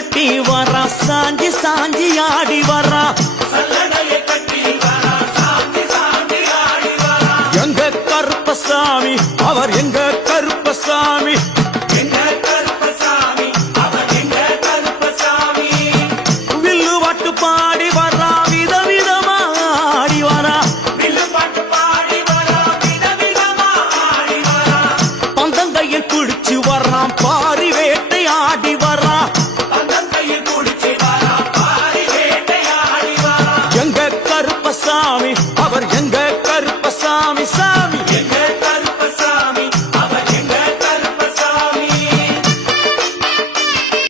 கட்டி வரா சாஞ்சி சாஞ்சி ஆடி வரா. எங்க கருப்பசாமி அவர் எங்க கருப்பசாமி அவர் எங்க கருப்பசாமி சாமி?